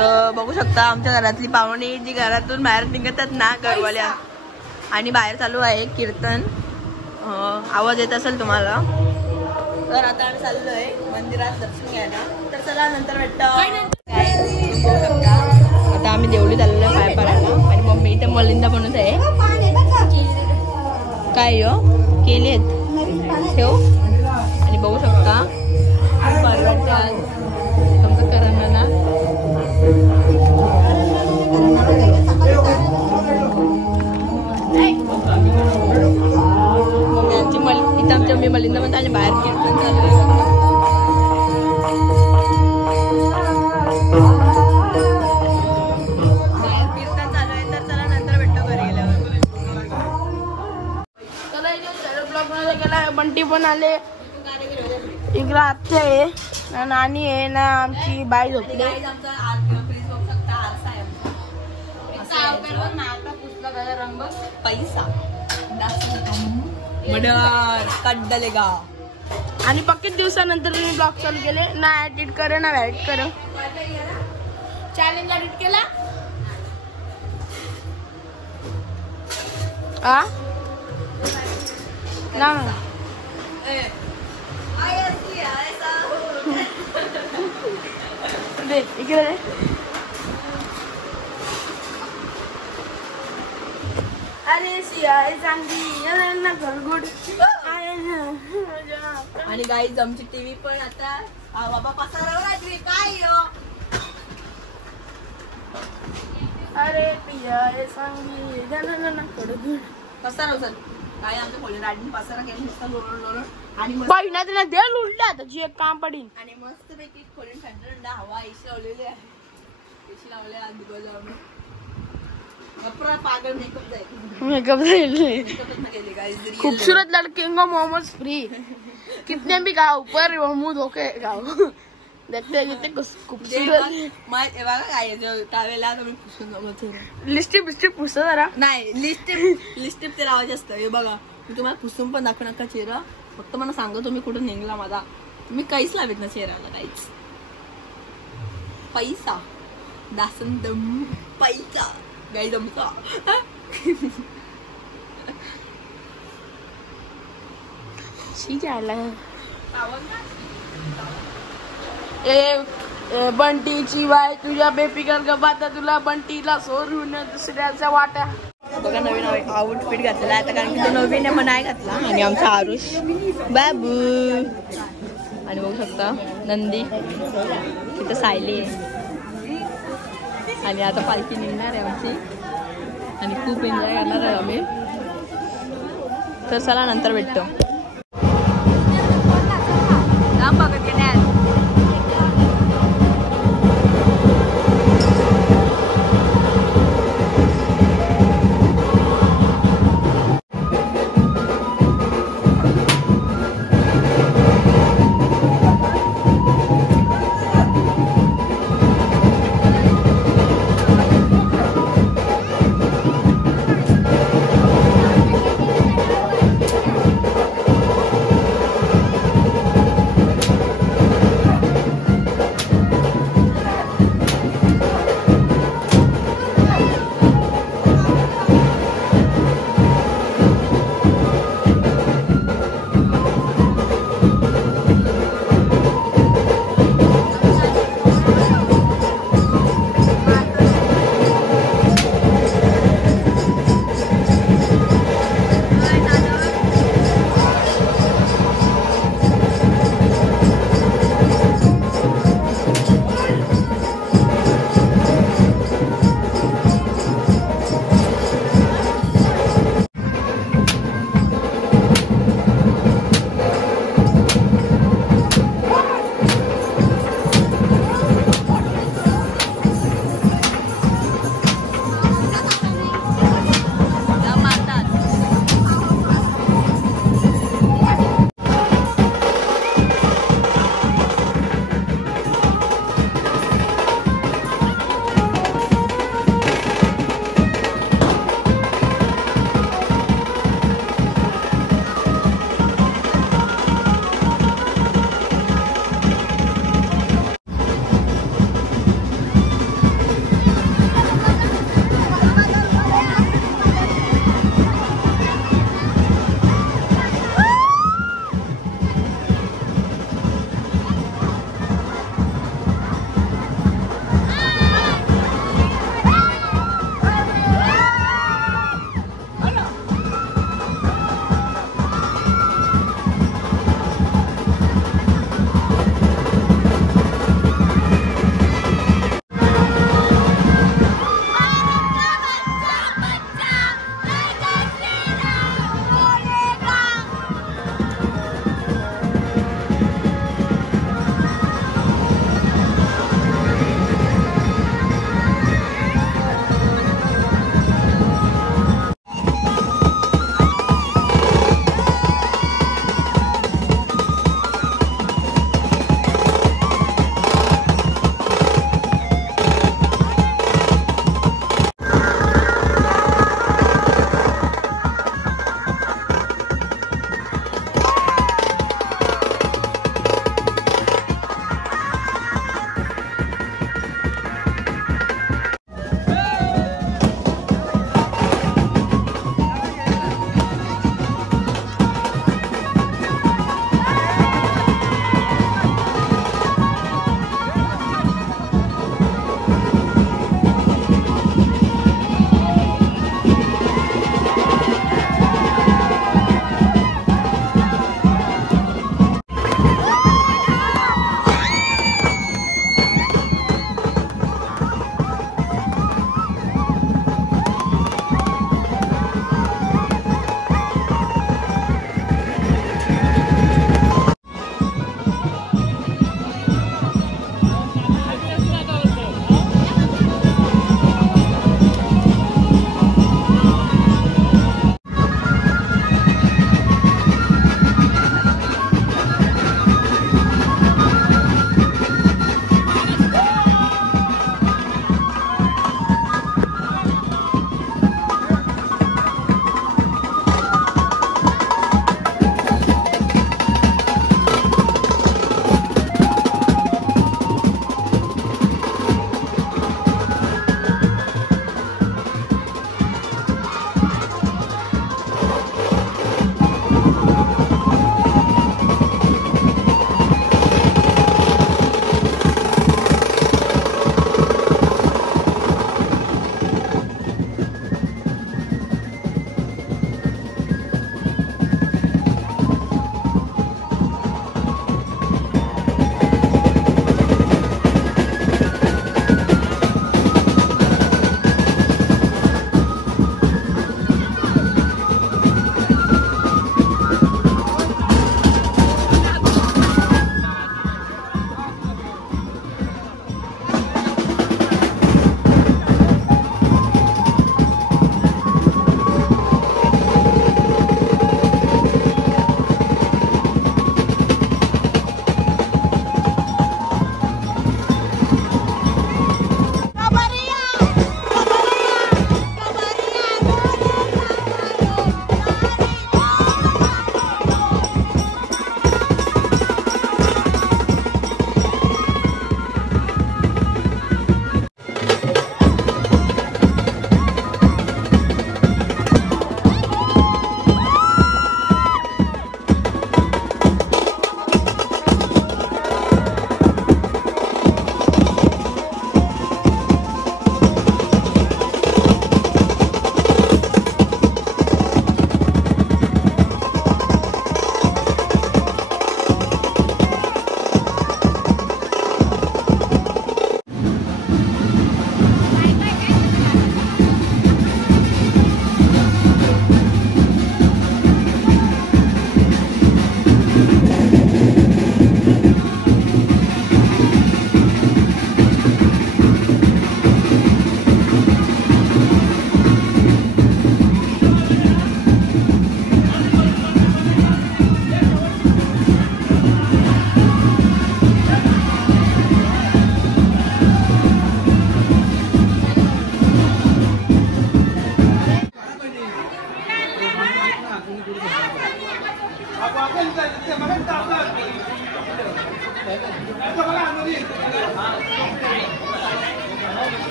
तर बघू शकता आमच्या घरातली पाहुणे जी घरातून बाहेर निघतात ना घरवाल्या, आणि बाहेर चालू आहे कीर्तन. आवाज येत असेल तुम्हाला. तर आता आम्ही चाललोय मंदिरात दर्शन घ्यायला. तर चला नंतर भेटतो. आता आम्ही देवळी चाललोय पाय पडायला आणि मम्मी इथे मलिंदा बनवत आहे. काय हो केलेत ठेव. आणि बघू शकता करांना इथं आमच्या मी मलिंदा म्हणता आणि बाहेर कीर्तन चालू आहे. बाहेर कीर्तन चालू आहे. तर चला नंतर भेटतो घरी गेल्यावर. चला ब्लॉग बनवला गेला. बंटी पण आले. इकडं आत्या आहे ना, नानी आहे ना, आमची बाई झोपली. रंग पैसा मडर काढलेगा. आणि पक्कीच दिवसानंतर तुम्ही ब्लॉग चालू केले ना. एडिट करे ना एडिट कर. चॅलेंज एडिट केला ना. इकडे अरे सिया चांगली घरगुड. आणि गाईज आमची टीव्ही पण आता बाबा पसारा काय. अरे पिया चांगली पसारा उचल काय आमच्या खोली राडून पसारा केला नुसता लोळून आणि बाईना तिला दे लुडल्या त्याची एक काम पडीन. आणि मस्त पैकी खोलीन थंड हवा एसी लावलेली आहे. एसी लावले आधी पागल मेकअप जाईल. खूबसूरत लड़के को मोमोज फ्री. कितने भी खाओ पर मुंह धोके खाओ. देखते खूबसूरत लिस्टिप बिस्टिप पुसतो जरा. नाही लिस्टिप ते लावायचे असतं. हे बघा मी तुम्हाला पुसून पण दाखवू नका चेहरा. फक्त मला सांगा तुम्ही कुठून निघला माझा. मी काहीच लावेत ना चेहऱ्याला काहीच. पैसा दासन दम पैसा गाई जमता. बंटीची बाय तुझ्या बेफिकर गबाता तुला बंटीला सोडून दुसऱ्याचा वाटा. बघा नवीन आउटफिट घातलेला आहे आता कारण की तो नवीन आहे पण नाही घातला. आणि आमचा आरुष बाबू आणि बघू शकता नंदी तिथं सायली आहे. आणि आता पालखी निघणार आहे आमची आणि खूप एन्जॉय करणार आहे आम्ही. तर चला नंतर भेटतो.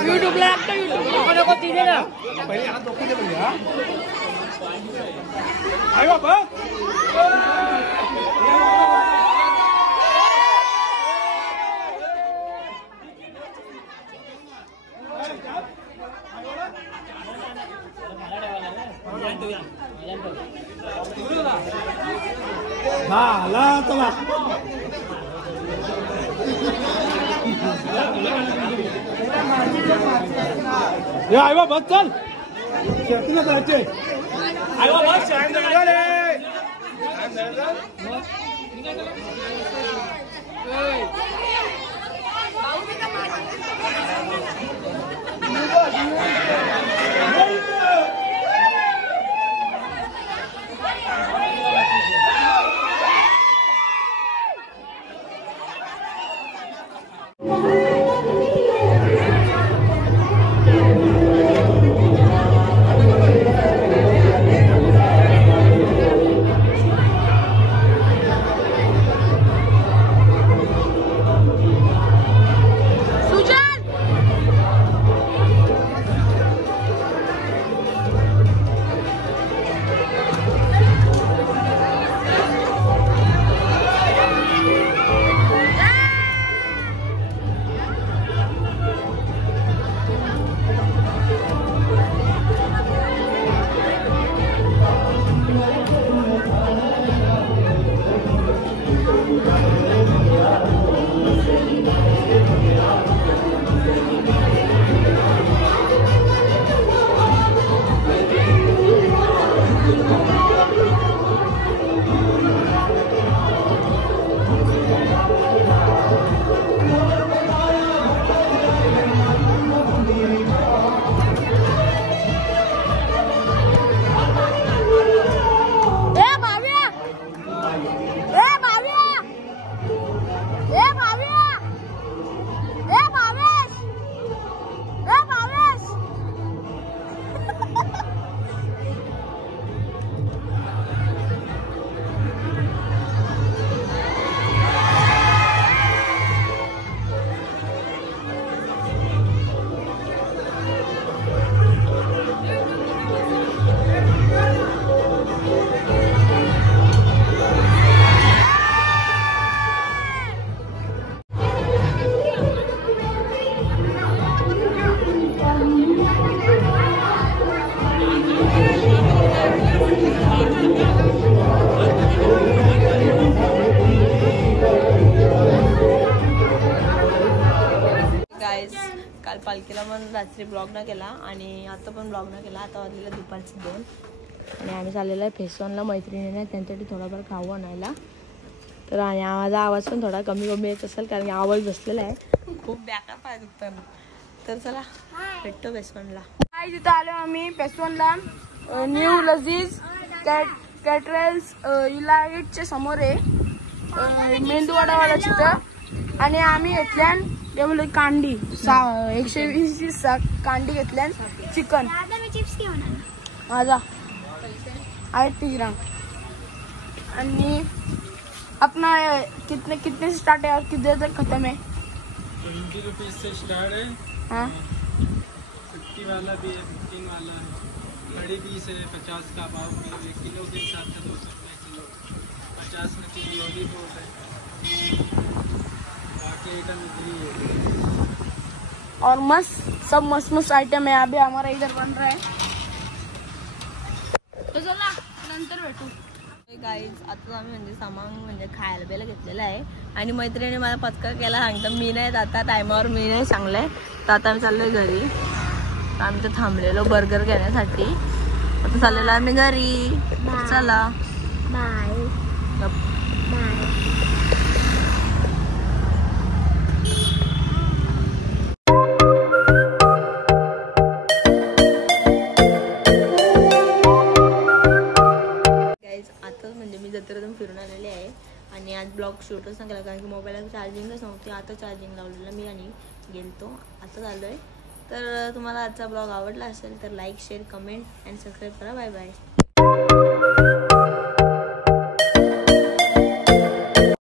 युट्यूबला लागतं युट्यूब पहिले हात डोकं दे पहिले हा आई बाबा झाला चला या आई बाबा चल शेतीला जायचे आई बाबा शांत झाले काल पालखीला पण रात्री ब्लॉग न केला आणि आता पण ब्लॉग न केला. आता वाजलेला दुपारचे 2 आणि आम्ही चाललेलो आहे फेसवनला मैत्रिणीने त्यांच्यासाठी थोडाफार खाऊ आणायला. तर आणि माझा आवाज पण थोडा कमी येत असेल कारण की आवाज बसलेला आहे खूप बेकार पाय दुखतं. तर चला भेटतो फेसवनला. तिथं आलो आम्ही फेसवनला. न्यू लजीज कॅटरल्स इलाइटच्या समोर आहे मेंदूवडावाला तिथं. आणि आम्ही घेतल्या ते कांडी 120 कांडी घेतल्या चिकन माझा आहे 30 ग्राम. आणि अपना कितने से स्टार्ट है और कितने तक खत्म है? 20 रुपीज से स्टार्ट है. हाँ 50 वाला भी है, 15 वाला है. बड़ी 20 है, 50 का भाव में 1 किलो के हिसाब से 200 रुपये किलो. 50 में 3 लॉलीपॉप है. बाकी आइटम इधर है और मस्त सब मस्त आइटम है. अभी हमारा इधर बन रहा है. तो चला नंतर भेटू. गाईज आता आम्ही म्हणजे सामान म्हणजे खायला बिला घेतलेलं आहे आणि मैत्रिणीने मला पचका केला सांगतं मी नाही जाता टायमावर मी नाही सांगलंय. तर आता आम्ही चाललोय घरी. आम्ही तर थांबलेलो बर्गर घेण्यासाठी. आता चाललेलो आम्ही घरी. चला बाय बाय. आणि आज ब्लॉग शूटच नाही केला कारण की मोबाईलला चार्जिंगच नव्हती. आता चार्जिंग लावलेलं मी आणि गेलतो आता चालू आहे. तर तुम्हाला आजचा ब्लॉग आवडला असेल तर like share comment and subscribe करा. Bye bye.